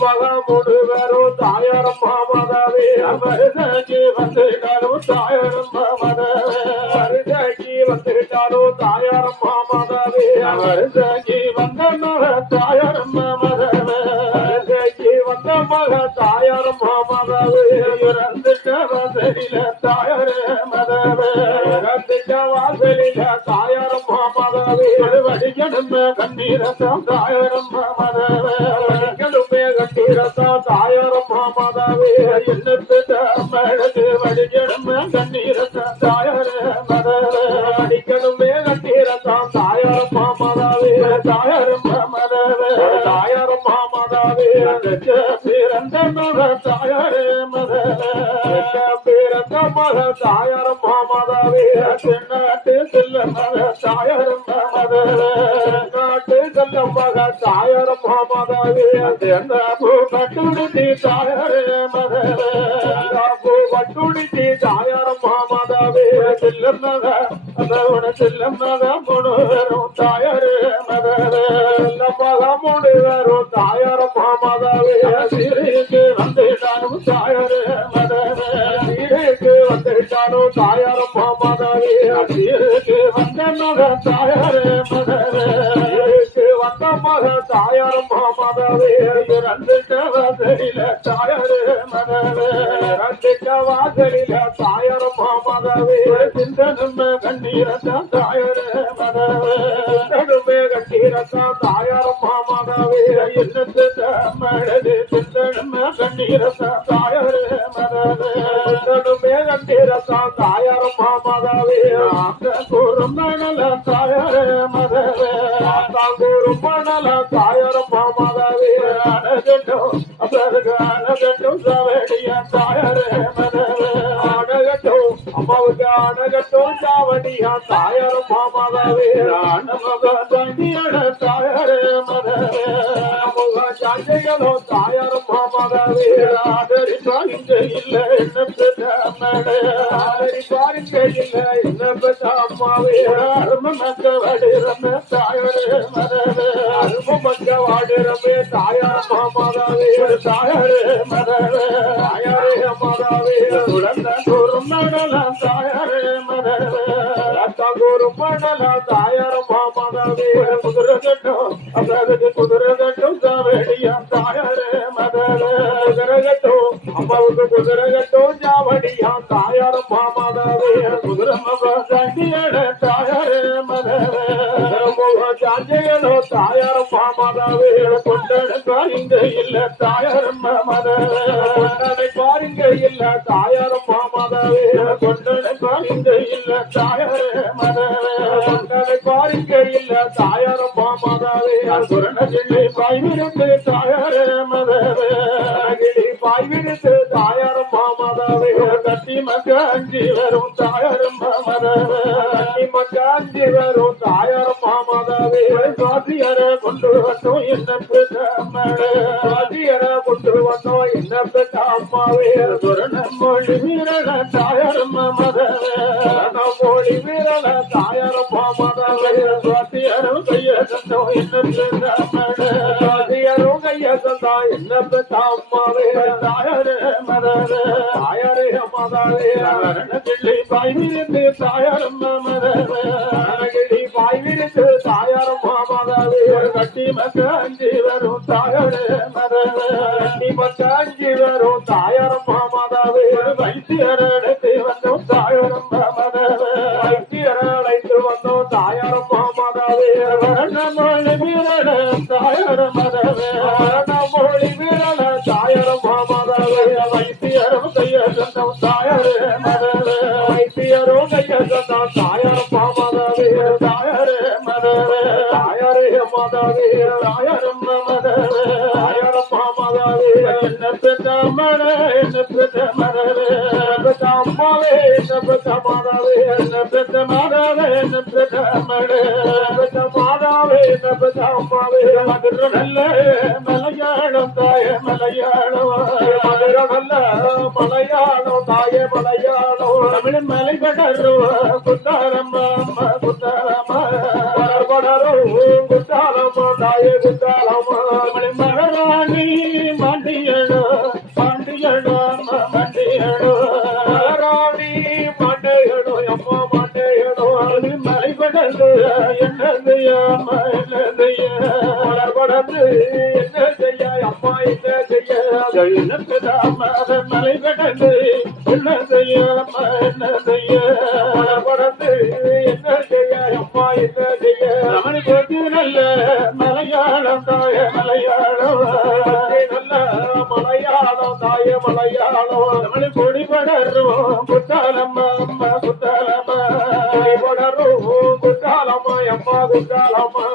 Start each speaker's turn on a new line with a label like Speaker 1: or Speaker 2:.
Speaker 1: மகாமுடு வரும் தாயாரம் மாமதாவே. வருகைக்கு வந்துட்டாலும் தாயாரம் மாமதாவே. வருகைக்கு வந்துட்டாலும் தாயாரம் மாமதாவே. வந்த மக தாயாரம் மாமதாவே. வருகைக்கு வந்த மக தாயாரம் மாமதாவே. இறந்துட்ட வாசலில தாயாரே மதாவே. இறந்துட்ட வாசலில வடிக்கணும் கண்ணீரத்தம் வடிக்கணும் கண்ணீரத்தம் தாயாரே மதாவே வடிக்கணும் கண்ணீரத்தம் தாயாரம் மாமதாவே தாயாரம் மாமதாவே தாயாரம் மாமதாவே பிறந்த மக தாயாரே மதாவே பிறந்த மக தாயாரம் மாமதாவே தென்னாட்டு செல்ல மக தாயாரம் மாமதாவே காட்டு செல்ல மக தாயாரம் மதாவே பூ தாயாரம் மாமாதாவே செல்ல அதோட செல்ல முழு வரும் தாயாரே மதாவே செல்ல முழு வரும் தாயாரம் தாயாரம் மாமதாவே வாசலில தாயாரே மதாவே இரண்டுட்ட வாசலில தாயாரம் மாமதாவே சிந்தனும் கண்ணீரத்தான் தாயாரே மதாவே நடுமே கண்ணீரத்தான் தாயாரம் மாமதாவே என்னத்து மழது சிந்தனும் கண்ணீரத்தான் தாயாரே மதாவே நடுமே கண்ணீரத்தான் தாயாரம் அனகட்டும் அசருக அனகட்டும் சவடிய தாயாரே அம்மாவுக்கு அனகட்டும் சாவடியா தாயாரம் மாமதாவே நமக தண்டியட தாயாரே இல்ல என்ன இல்ல என்ன பெற்ற அம்மாவே அரும தாயாரே மதாவே தாயாரே மாதாவே உடந்த குரும் தாயாரே மதாவே குரும் மடல தாயார் மாமதாவே. குதிரை கட்டும் அதாவது குதிரை கட்டும் சாவடியா தாயாரே மதாவே குதிரை கட்டும் அம்மாவுக்கு குதிரை கட்டும் ஜாவடியா குதிரை தாயாரே முக சாஞ்சைகளோ தாயார் மாமதாவே கொண்டட பாருங்க இல்ல பாருங்க இல்ல தாயார் மாமதாவே கொண்டடை பாருங்க இல்ல தாயார் மதாவே கொண்டடை பாருங்க இல்ல தாயார் மாமதாவே. பாய்விருந்து கிளி பாய்விருந்து கட்டி வரும் தாயார் மதாவே கட்டி மக்க வரும் தாயார் மாமதாவே சாதியர கொண்டு வந்தோம் என்ன பெற்றாமலே சாதியர கொண்டு வந்தோம் என்ன பெற்ற அம்மாவே மொழி வீரன தாயார் மதாவே மொழி வீரன தாயார் மாமதாவே சுவாசியரும் கைய தந்தோம் என்ன பெற்றாமலே சுவாசியரும் என்ன பெற்ற அம்மாவே தாயாரே மதாவே தாயாரே மதாவே கிள்ளி பாய்விருந்து தாயார் மதாவே பாய்விருந்து தாயார் மாமதாவே கட்டி மக்க அஞ்சி வரும் தாயாரே மதாவே கட்டி மக்க அஞ்சி வரும் தாயார் மாமதாவே வைத்தியர் வந்தோம் தாயாரம் மாமதாவே வைத்தியர் அழைத்து வந்தோம் தாயாரம் மாமதாவே வரணமொழி வீரன தாயார் மலையாளம் தாய மலையாளம். மலையாளம் தாய மலையாளம் தமிழ் மலை படரோ புத்தாரம்மா மலை கடந்து என்ன செய்ய என்ன செய்ய படந்து என்ன செய்ய அம்மா என்ன செய்ய அவனுக்கு நல்ல மலையாளம் தாய மலையாளம் மலையாளம் தாய மலையாளம் ரமணி கொடி படரும் குட்டாலம்மா அம்மா குட்டாலம்மா கொடி படரும் குட்டாலம்மா அம்மா குட்டாலம்மா